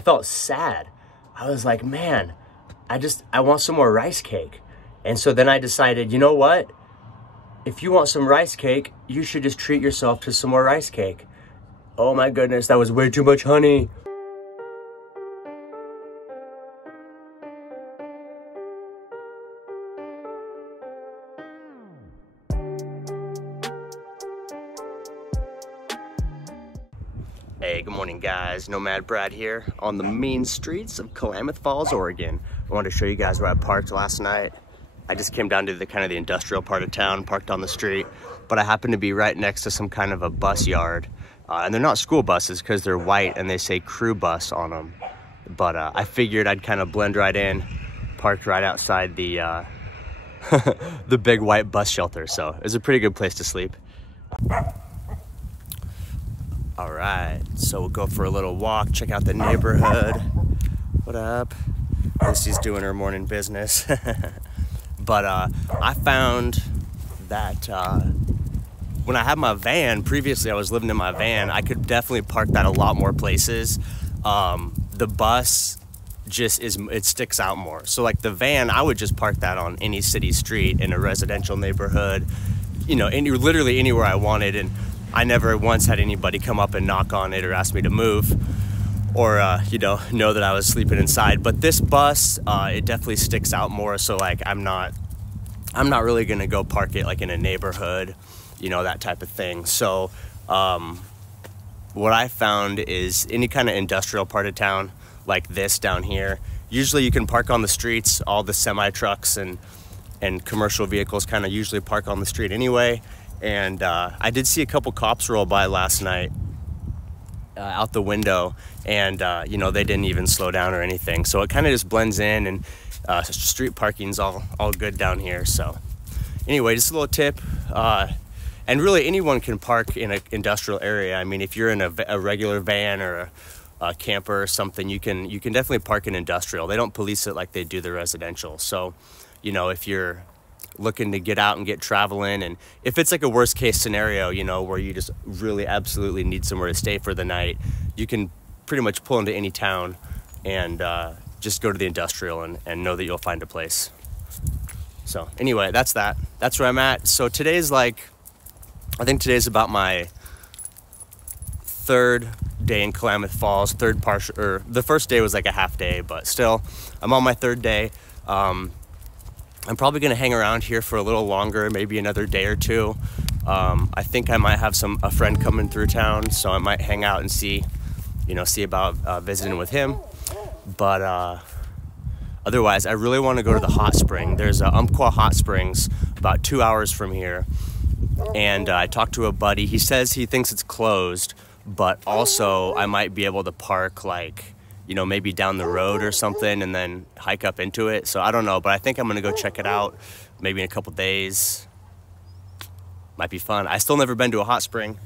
I felt sad. I was like, man, I want some more rice cake. And so then I decided, you know what? If you want some rice cake, you should just treat yourself to some more rice cake. Oh my goodness, that was way too much honey. Hey, good morning guys, Nomad Brad here on the mean streets of Klamath Falls, Oregon. I wanted to show you guys where I parked last night. I just came down to the kind of the industrial part of town, parked on the street, but I happened to be right next to some kind of a bus yard. And they're not school buses because they're white and they say crew bus on them. But I figured I'd kind of blend right in, parked right outside the, the big white bus shelter. So it was a pretty good place to sleep. All right, so we'll go for a little walk, check out the neighborhood. What up? Lucy's doing her morning business. But I found that when I had my van, previously I was living in my van, I could definitely park that a lot more places. The bus just it sticks out more. So like the van, I would just park that on any city street in a residential neighborhood, you know, literally anywhere I wanted. And I never once had anybody come up and knock on it or ask me to move or, you know that I was sleeping inside. But this bus, it definitely sticks out more. So like, I'm not really gonna go park it like in a neighborhood, you know, that type of thing. So what I found is any kind of industrial part of town like this down here, usually you can park on the streets. All the semi trucks and commercial vehicles kind of usually park on the street anyway. And I did see a couple cops roll by last night out the window, and you know, they didn't even slow down or anything. So it kind of just blends in, and street parking's all good down here. So anyway, just a little tip. And really anyone can park in an industrial area. I mean, if you're in a regular van or a camper or something, you can definitely park in industrial. They don't police it like they do the residential. So, you know, if you're looking to get out and get traveling, and if it's like a worst case scenario, you know, where you just really absolutely need somewhere to stay for the night, you can pretty much pull into any town and just go to the industrial and know that you'll find a place. So anyway, that's where I'm at. So today's I think today's about my third day in Klamath Falls, the first day was like a half day, but still I'm on my third day. I'm probably going to hang around here for a little longer, maybe another day or two. I think I might have a friend coming through town, so I might hang out and see about visiting with him. But otherwise, I really want to go to the hot spring. There's Umpqua Hot Springs about 2 hours from here. And I talked to a buddy. He says he thinks it's closed, but also I might be able to park like, you know, maybe down the road or something and then hike up into it. So I don't know, but I think I'm gonna go check it out maybe in a couple days. Might be fun. I still never been to a hot spring.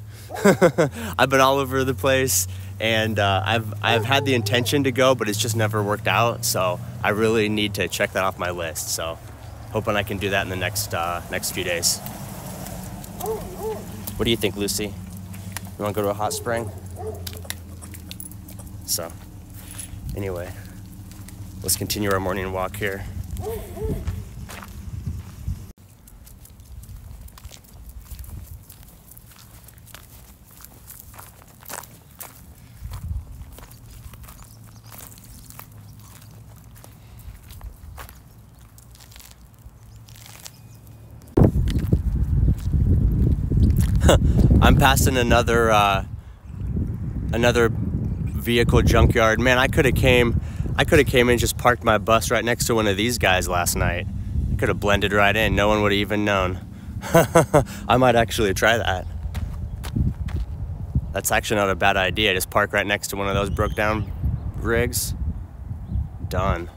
I've been all over the place, and I've had the intention to go, but it's just never worked out. So I really need to check that off my list. So hoping I can do that in the next few days. What do you think, Lucy? You wanna go to a hot spring? So anyway, let's continue our morning walk here. I'm passing another vehicle junkyard. Man, I could have came and just parked my bus right next to one of these guys last night. I could have blended right in. No one would have even known. I might actually try that. That's actually not a bad idea. Just park right next to one of those broke down rigs. Done.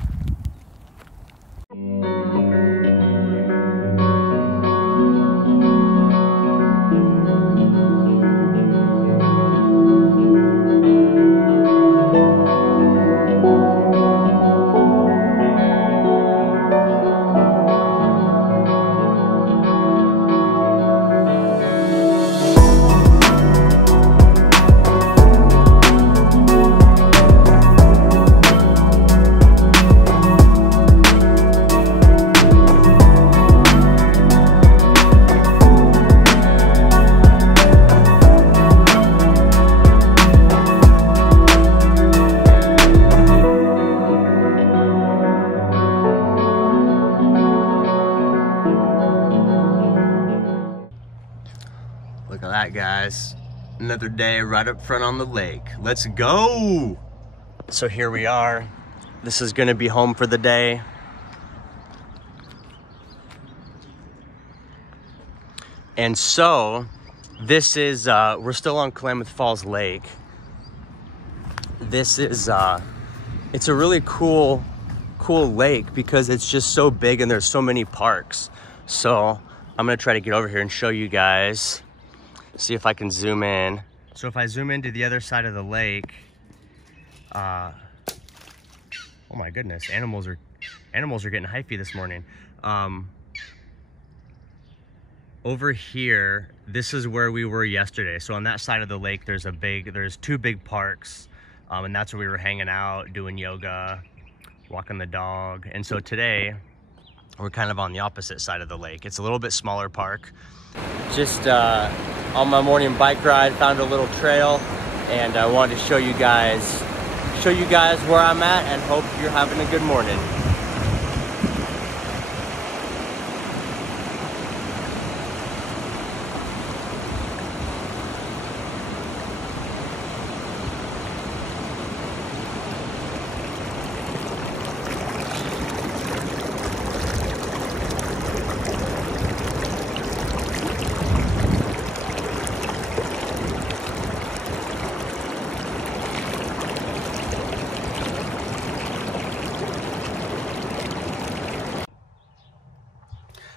guys, another day right up front on the lake. Let's go. So here we are. This is gonna be home for the day. And so this is, we're still on Klamath Falls Lake. This is, it's a really cool lake because it's just so big and there's so many parks. So I'm gonna try to get over here and show you guys, see if I can zoom in. So if I zoom into the other side of the lake, oh my goodness, animals are getting hyphy this morning. Over here, this is where we were yesterday. So on that side of the lake, there's two big parks, and that's where we were hanging out, doing yoga, walking the dog. And so today, we're kind of on the opposite side of the lake. It's a little bit smaller park. Just on my morning bike ride, found a little trail, and I wanted to show you guys where I'm at, and hope you're having a good morning.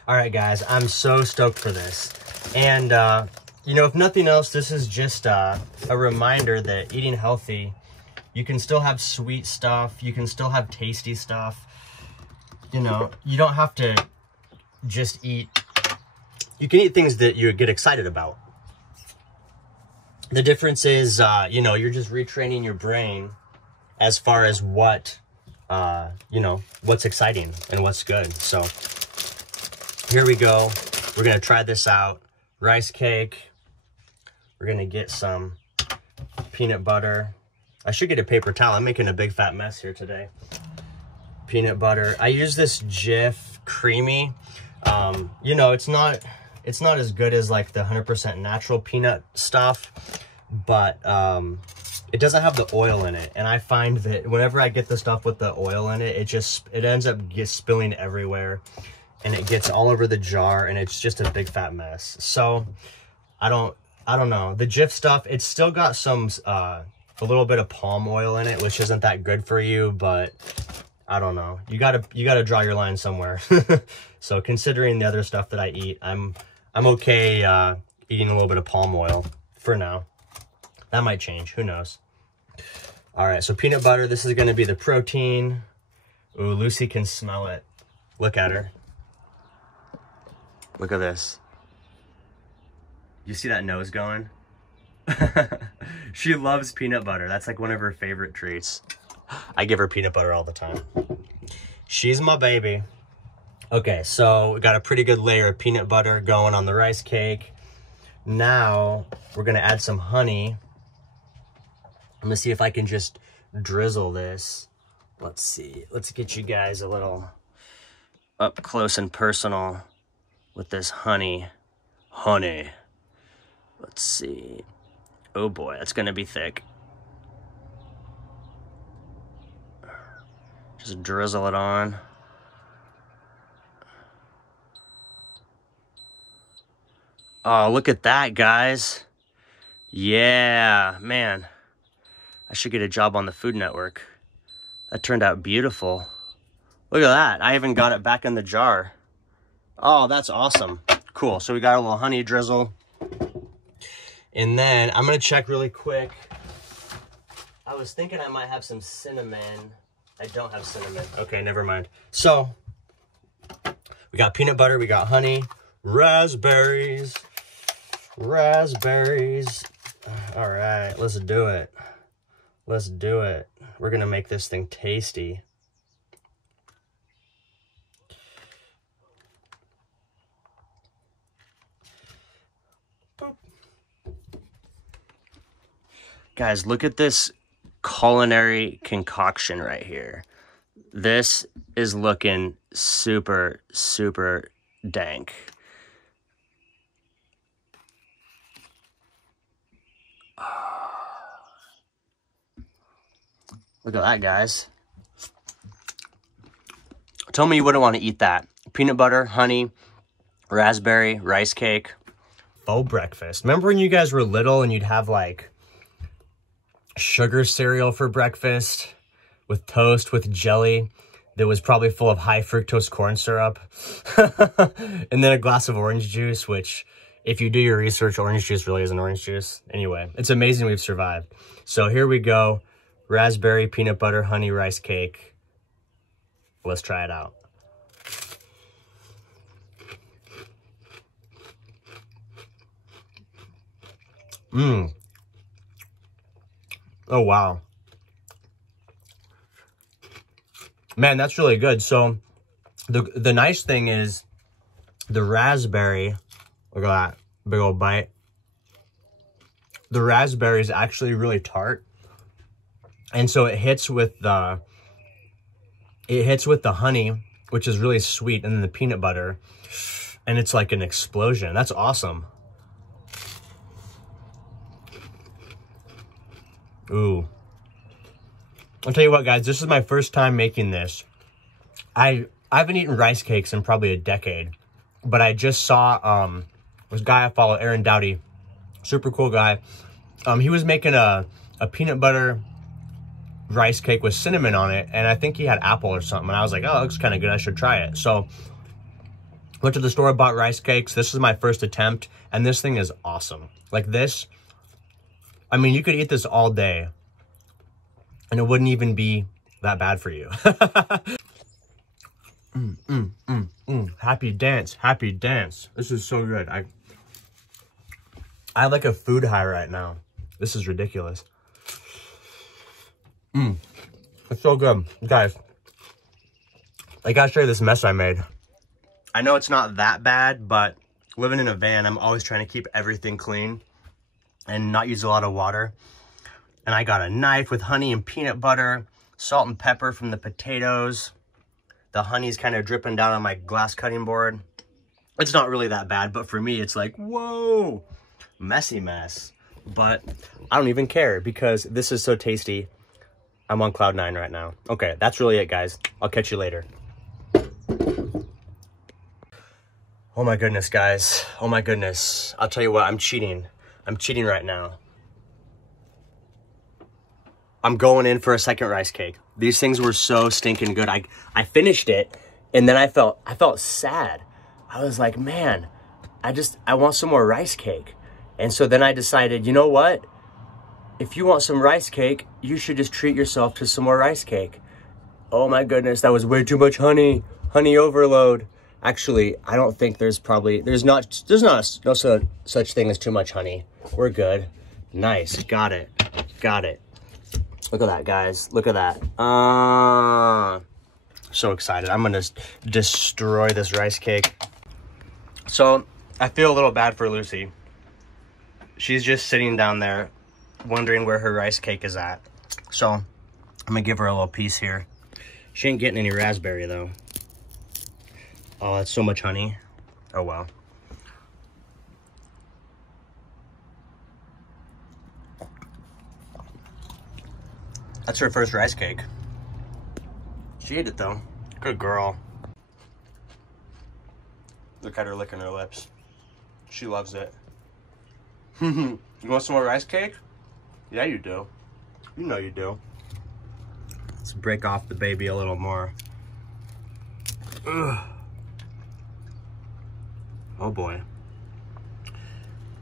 All right, guys, I'm so stoked for this. And, you know, if nothing else, this is just a reminder that eating healthy, you can still have sweet stuff. You can still have tasty stuff. You know, you don't have to just eat. You can eat things that you get excited about. The difference is, you know, you're just retraining your brain as far as what, you know, what's exciting and what's good. So here we go. We're gonna try this out. Rice cake. We're gonna get some peanut butter. I should get a paper towel. I'm making a big fat mess here today. Peanut butter. I use this Jif Creamy. You know, it's not as good as like the 100% natural peanut stuff, but it doesn't have the oil in it. And I find that whenever I get the stuff with the oil in it, it ends up spilling everywhere. And it gets all over the jar, and it's just a big fat mess. So I don't know. The Jif stuff, it's still got some a little bit of palm oil in it, which isn't that good for you, but I don't know. You gotta draw your line somewhere. So considering the other stuff that I eat, I'm okay eating a little bit of palm oil for now. That might change, who knows. All right, so peanut butter, this is gonna be the protein. Ooh, Lucy can smell it. Look at her. Look at this. You see that nose going? She loves peanut butter. That's like one of her favorite treats. I give her peanut butter all the time. She's my baby. Okay, so we got a pretty good layer of peanut butter going on the rice cake. Now we're gonna add some honey. I'm gonna see if I can just drizzle this. Let's see. Let's get you guys a little up close and personal with this honey. Let's see. Oh boy, that's gonna be thick. Just drizzle it on. Oh, look at that, guys. Yeah, man. I should get a job on the Food Network. That turned out beautiful. Look at that. I even got it back in the jar. Oh, that's awesome. Cool. So we got a little honey drizzle. And then I'm going to check really quick. I was thinking I might have some cinnamon. I don't have cinnamon. Okay, never mind. So we got peanut butter. We got honey. Raspberries. Raspberries. All right, let's do it. Let's do it. We're going to make this thing tasty. Guys, look at this culinary concoction right here. This is looking super, super dank. Look at that, guys. Tell me you wouldn't want to eat that. Peanut butter, honey, raspberry, rice cake. Faux breakfast. Remember when you guys were little and you'd have like sugar cereal for breakfast with toast with jelly that was probably full of high fructose corn syrup? And then a glass of orange juice, which if you do your research, orange juice really isn't orange juice. Anyway, it's amazing we've survived. So here we go. Raspberry, peanut butter, honey, rice cake. Let's try it out. Mmm. Oh, wow. Man, that's really good. So the nice thing is the raspberry, look at that big old bite. The raspberry is actually really tart. And so it hits with the honey, which is really sweet, and then the peanut butter, and it's like an explosion. That's awesome. Ooh. I'll tell you what, guys, this is my first time making this. I haven't eaten rice cakes in probably a decade, but I just saw this guy I follow, Aaron Dowdy, super cool guy. He was making a peanut butter rice cake with cinnamon on it, and I think he had apple or something, and I was like, oh, it looks kind of good, I should try it. So went to the store, bought rice cakes. This is my first attempt, and this thing is awesome. Like this, I mean, you could eat this all day and it wouldn't even be that bad for you. Happy dance, happy dance. This is so good. I have like a food high right now. This is ridiculous. It's so good. Guys, I gotta show you this mess I made. I know it's not that bad, but living in a van, I'm always trying to keep everything clean and not use a lot of water. And I got a knife with honey and peanut butter, salt and pepper from the potatoes. The honey's kind of dripping down on my glass cutting board. It's not really that bad, but for me, it's like, whoa, messy mess. But I don't even care because this is so tasty. I'm on cloud 9 right now. Okay, that's really it, guys. I'll catch you later. Oh my goodness, guys. Oh my goodness. I'll tell you what, I'm cheating. I'm cheating right now. I'm going in for a second rice cake. These things were so stinking good. I finished it, and then I felt sad. I was like, man, I want some more rice cake. And so then I decided, you know what? If you want some rice cake, you should just treat yourself to some more rice cake. Oh my goodness, that was way too much honey. Honey overload. Actually, I don't think there's no such thing as too much honey. We're good. Nice, got it. Look at that, guys. Look at that. So excited. I'm gonna destroy this rice cake. So I feel a little bad for Lucy. She's just sitting down there wondering where her rice cake is at. So I'm gonna give her a little piece here. She ain't getting any raspberry though. Oh, that's so much honey. Oh well. That's her first rice cake. She ate it though. Good girl. Look at her licking her lips. She loves it. You want some more rice cake? Yeah, you do. You know you do. Let's break off the baby a little more. Ugh. Oh boy.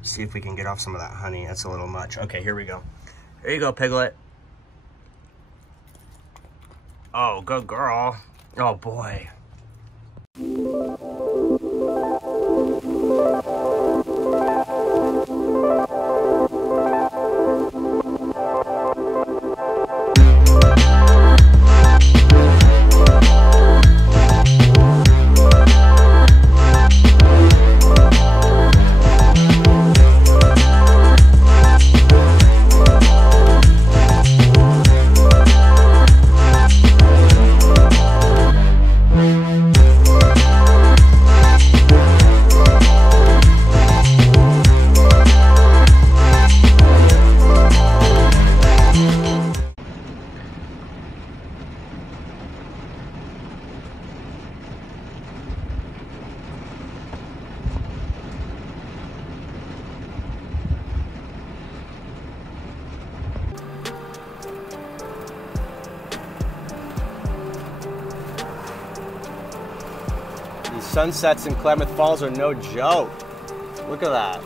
See if we can get off some of that honey. That's a little much. Okay, here we go. Here you go, Piglet. Oh, good girl. Oh boy. Sunsets in Klamath Falls are no joke. Look at that.